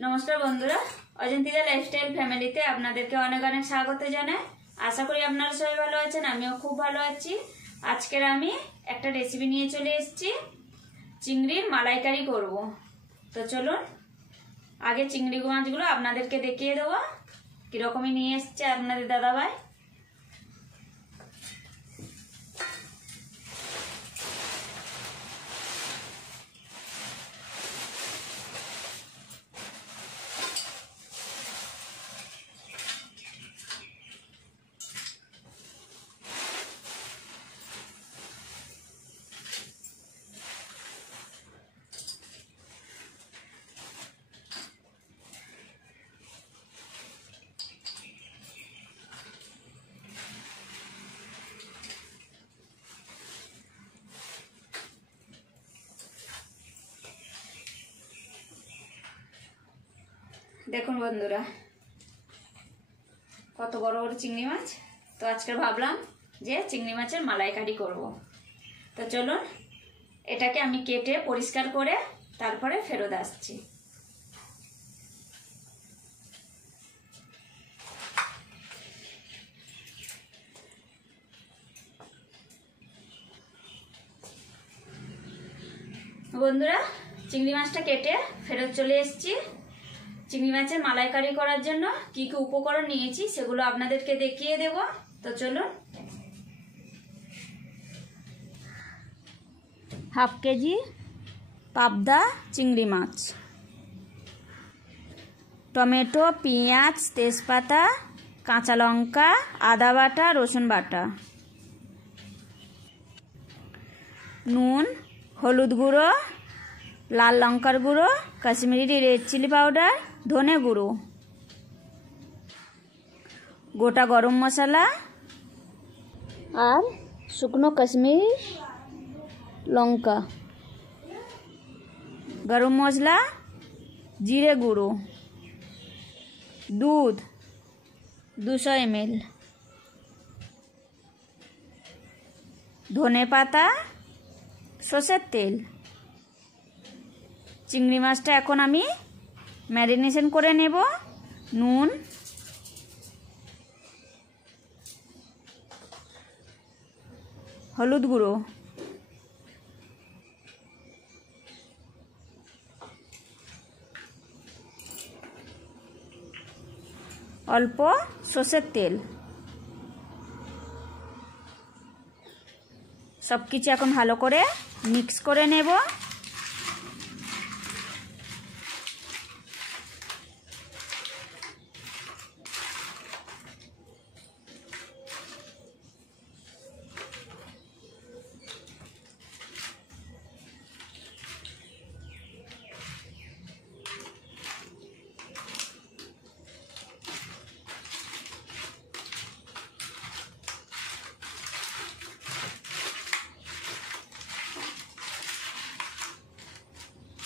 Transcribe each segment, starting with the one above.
नमस्कार बंधुरा अजंतिका लाइफस्टाइल फैमिलीते आपनादेरके अनेक अनेक स्वागत जानाई। आशा करी आपनारा सबाई भालो आछेन, आमिও खूब भालो आछि। आजकेर आमी एकटा रेसिपि निये चले एसेछि, चिंगड़िर मालाइकारी करब। तो चलुन आगे चिंगड़ी माछगुलो आपनादेरके देखिए देब कि रकमई निये एसेছে आपनादेर दादा भाई। देखुन बंधुरा कत बड़ बड़ चिंगड़ी माछ। तो आजके भाबलाम जे चिंगड़ी माछेर मालाइकारी करब। तो चलुन एटाके आमी केटे परिष्कार करे तारपरे फेरत आसछि। बंधुरा चिंगड़ी माछटा केटे फेरत चले एसेछि। चिंगड़ी माछेर मालाइकारी करार जन्य कि कि उपकरण नियेछि सेगुलो आपनादेरके देखिए देब। तो चलुन हाफ केजी पाबदा चिंगड़ी माछ, टमेटो, पेঁয়াজ, तेजपाता, काँचा लंका, आदा बाटा, रसुन बाटा, नुन, हलुद गुड़ो, लाल लंकार गुड़ो, काश्मीरी रेड चिली पाउडार, धने गुड़ो, गोटा गरम मसला और शुकनो काश्मीरी लंका, गरम मसला, जिरे गुड़ो, दूध 200 ml, धने पाता, सर्षेर तेल। चिंगड़ी माछटा एखन आमी मैरिनेशन करे नेब। नुन, हलुद गुड़ो, अल्प सर्षेर तेल, सबकिछु एखन भालो करे मिक्स करे नेब।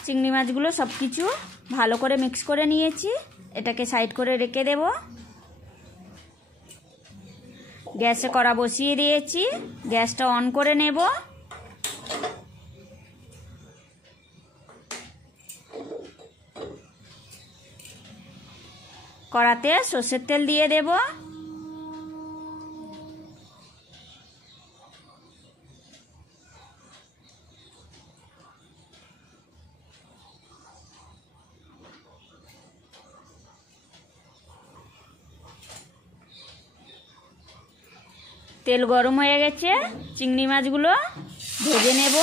चिंगड़ी माछगुलो सबकिछु भालो करे मिक्स करे निয়েছি। এটাকে সাইড করে রেখে দেব। গ্যাসে কড়া বসিয়ে দিয়েছি, গ্যাসটা অন করে নেব। কড়াতে সরষের তেল দিয়ে দেব। तेल गरम हो गेছে, चिंगड़ी माछगुलो भेजे नेब।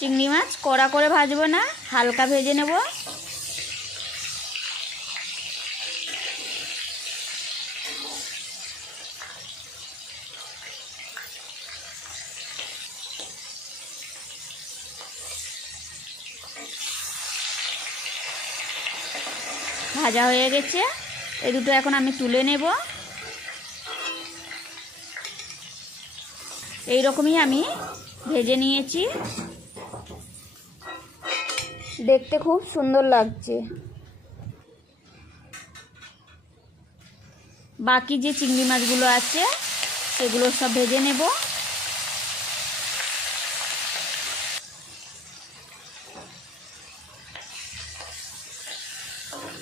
চিংড়ি মাছ কড়া করে ভাজবো না, হালকা ভেজে নেব। ভাজা হয়ে গেছে। এই দুটো এখন আমি তুলে নেব। এই রকমই আমি ভেজে নিয়েছি, দেখতে খুব সুন্দর লাগছে। বাকি যে চিংড়ি মাছগুলো আছে সেগুলো সব ভেজে নেব।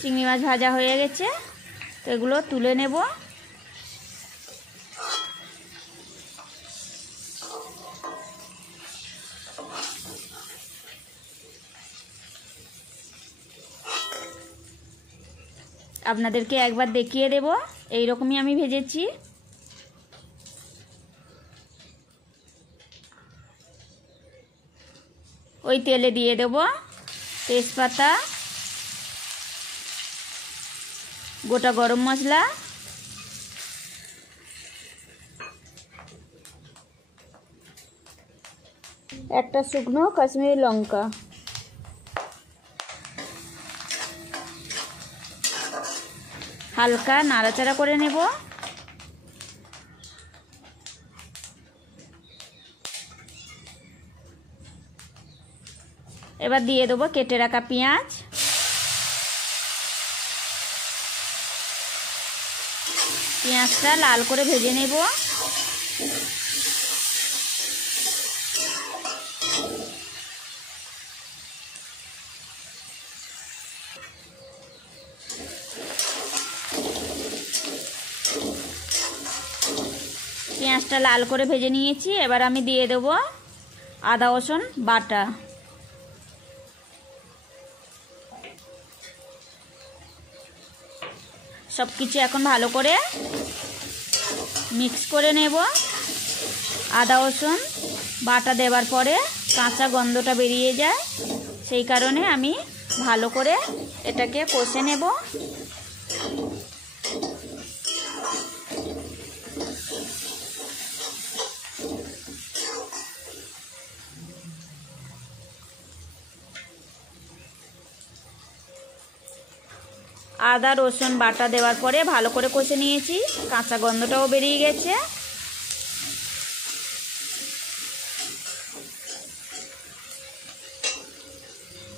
চিংড়ি মাছ ভাজা হয়ে গেছে, তো এগুলো তুলে নেব। আপনাদেরকে একবার দেখিয়ে দেব, এই রকমই আমি ভেজেছি। ওই তেলে দিয়ে দেব তেজপাতা, গোটা গরম মশলা, একটা শুকনো কাশ্মীরি লঙ্কা, হালকা নাড়াচাড়া করে নেব। এবার দিয়ে দেবো কেটে রাখা পেঁয়াজ, পেঁয়াজটা লাল করে ভেজে নেব। পেঁয়াজটা লাল করে ভেজে নিয়েছি। এবার আমি দিয়ে দেবো আদা রসুন বাটা। সব কিছু এখন ভালো করে মিক্স করে নেব। আদা রসুন বাটা দেওয়ার পরে কাঁচা গন্ধটা বেরিয়ে যায়, সেই কারণে আমি ভালো করে এটাকে কষে নেব। আদা রসুন বাটা দেওয়ার পরে ভালো করে কষে নিয়েছি, কাঁচা গন্ধটাও বেরিয়ে গেছে।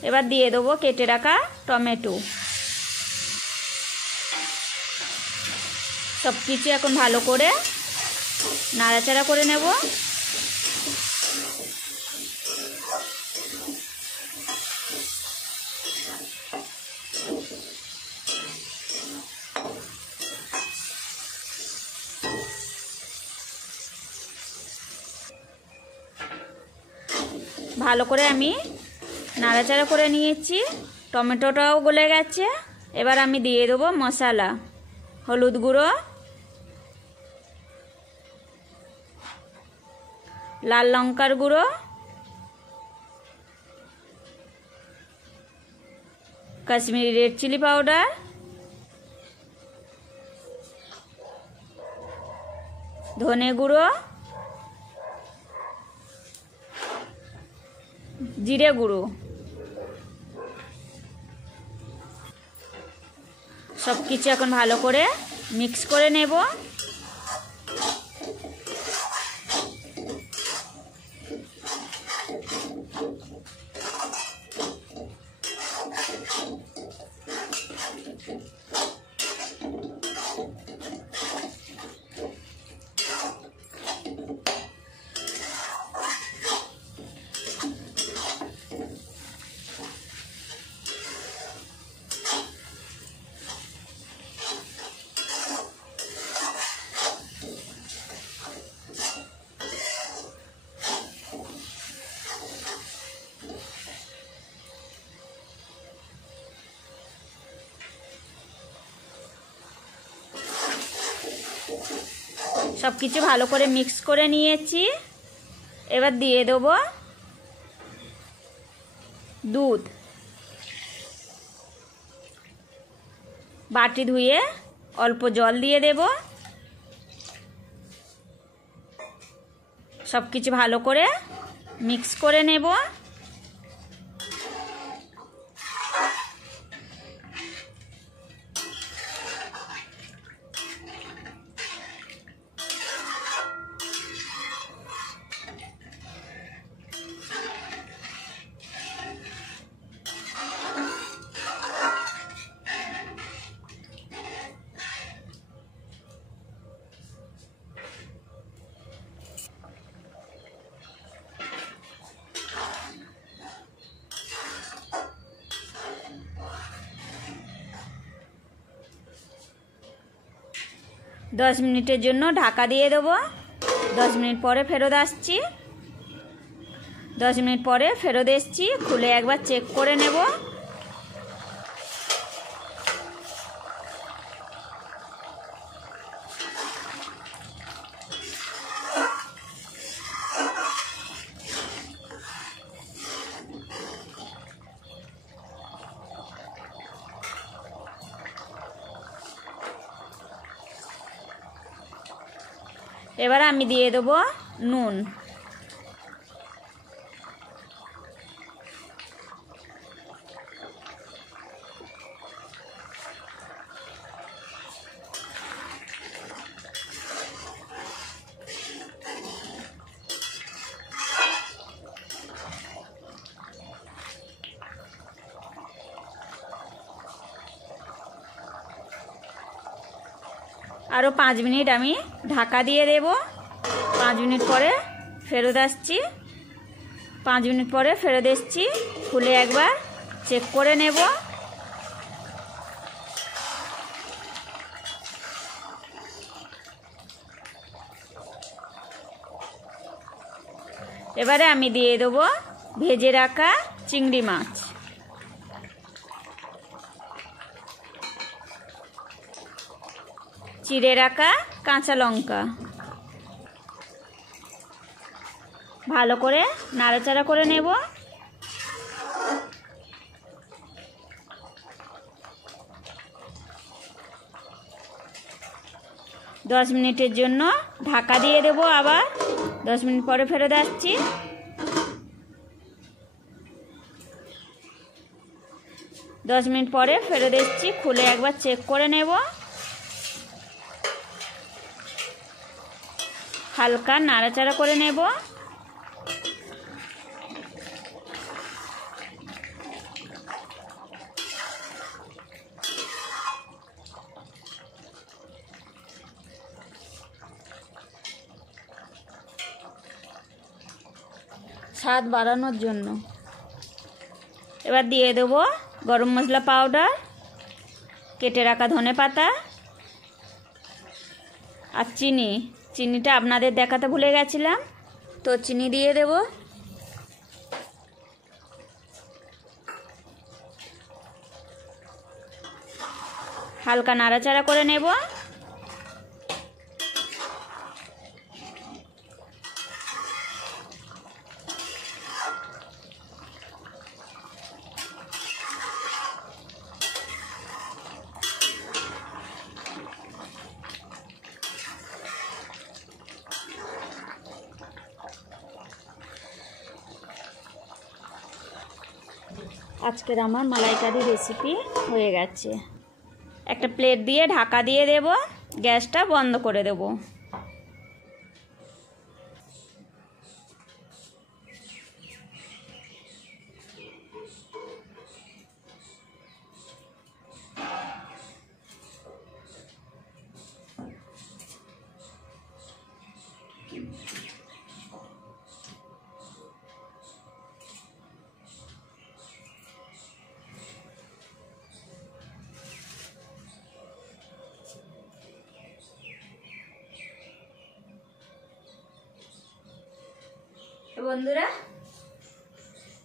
এবার দিয়ে দেবো কেটে রাখা টমেটো। সব কিছু এখন ভালো করে নাড়াচাড়া করে নেব। ভালো করে আমি নাড়াচাড়া করে নিয়েছি, টমেটোটাও গলে গেছে। এবার আমি দিয়ে দেবো মশলা, হলুদ গুঁড়ো, লাল লঙ্কার গুঁড়ো, কাশ্মীরি রেড চিলি পাউডার, ধনে গুঁড়ো, জিরে গুঁড়ো। সব কিছু এখন ভালো করে মিক্স করে নেব। সব কিছু ভালো করে মিক্স করে নিয়েছি। এবার দিয়ে দেবো দুধ, বাটি ধুয়ে অল্প জল দিয়ে দেব। সব কিছু ভালো করে মিক্স করে নেব। 10 মিনিটের জন্য ঢাকা দিয়ে দেবো। 10 মিনিট পরে ফেরত আসছি। 10 মিনিট পরে ফেরত এসছি, খুলে একবার চেক করে নেব। এবার আমি দিয়ে দেবো নুন। আরও 5 মিনিট আমি ঢাকা দিয়ে দেব। 5 মিনিট পরে ফেরত আসছি। 5 মিনিট পরে ফেরত এসছি, খুলে একবার চেক করে নেব। এবারে আমি দিয়ে দেবো ভেজে রাখা চিংড়ি মাছ। চিড়ে রাখা কাঁচা লঙ্কা। ভালো করে নাড়াচাড়া করে নেব। দশ মিনিটের জন্য ঢাকা দিয়ে দেব। আবার 10 মিনিট পরে ফেরত আসছি। দশ মিনিট পরে ফেরত এসছি, খুলে একবার চেক করে নেব। হালকা নাড়াচাড়া করে নেব। স্বাদ বাড়ানোর জন্য এবার দিয়ে দেব গরম মশলা পাউডার, কেটে রাখা ধনেপাতা আর চিনি। চিনিটা আপনাদের দেখাতে ভুলে গেছিলাম, তো চিনি দিয়ে দেব। হালকা নাড়াচাড়া করে নেব। আজকের আমার মালাইকারি রেসিপি হয়ে গেছে। একটা প্লেট দিয়ে ঢাকা দিয়ে দেব, গ্যাসটা বন্ধ করে দেব। বন্ধুরা,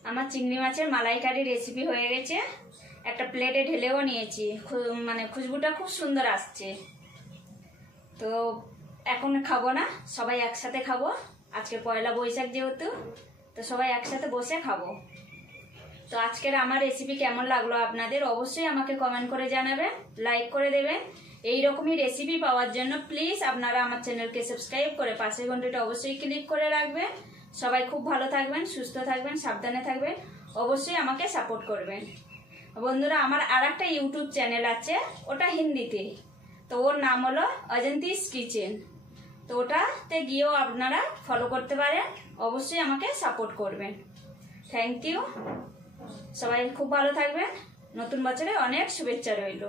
আমার চিংড়ি মাছের মালাইকারি রেসিপি হয়ে গেছে। একটা প্লেটে ঢেলেও নিয়েছি, মানে খুশবুটা খুব সুন্দর আসছে। তো এখন খাবো না, সবাই একসাথে খাবো। আজকে পয়লা বৈশাখ যেহেতু, তো সবাই একসাথে বসে খাবো। তো আজকের আমার রেসিপি কেমন লাগলো আপনাদের অবশ্যই আমাকে কমেন্ট করে জানাবেন, লাইক করে দেবেন। এই রকমই রেসিপি পাওয়ার জন্য প্লিজ আপনারা আমার চ্যানেলকে সাবস্ক্রাইব করে পাশের ঘন্টাটা অবশ্যই ক্লিক করে রাখবেন। সবাই খুব ভালো থাকবেন, সুস্থ থাকবেন, সাবধানে থাকবেন, অবশ্যই আমাকে সাপোর্ট করবেন। বন্ধুরা, আমার আরেকটা ইউটিউব চ্যানেল আছে, ওটা হিন্দিতে, তো ওর নাম হলো অজন্তিস কিচেন। তো ওটাতে গিয়েও আপনারা ফলো করতে পারেন, অবশ্যই আমাকে সাপোর্ট করবেন। Thank you. সবাই খুব ভালো থাকবেন। নতুন বছরে অনেক শুভেচ্ছা রইল।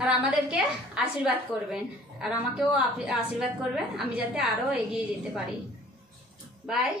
আর আমাদেরকে আশীর্বাদ করবেন, আর আমাকেও আশীর্বাদ করবেন, আমি যাতে আরো এগিয়ে যেতে পারি। বাই।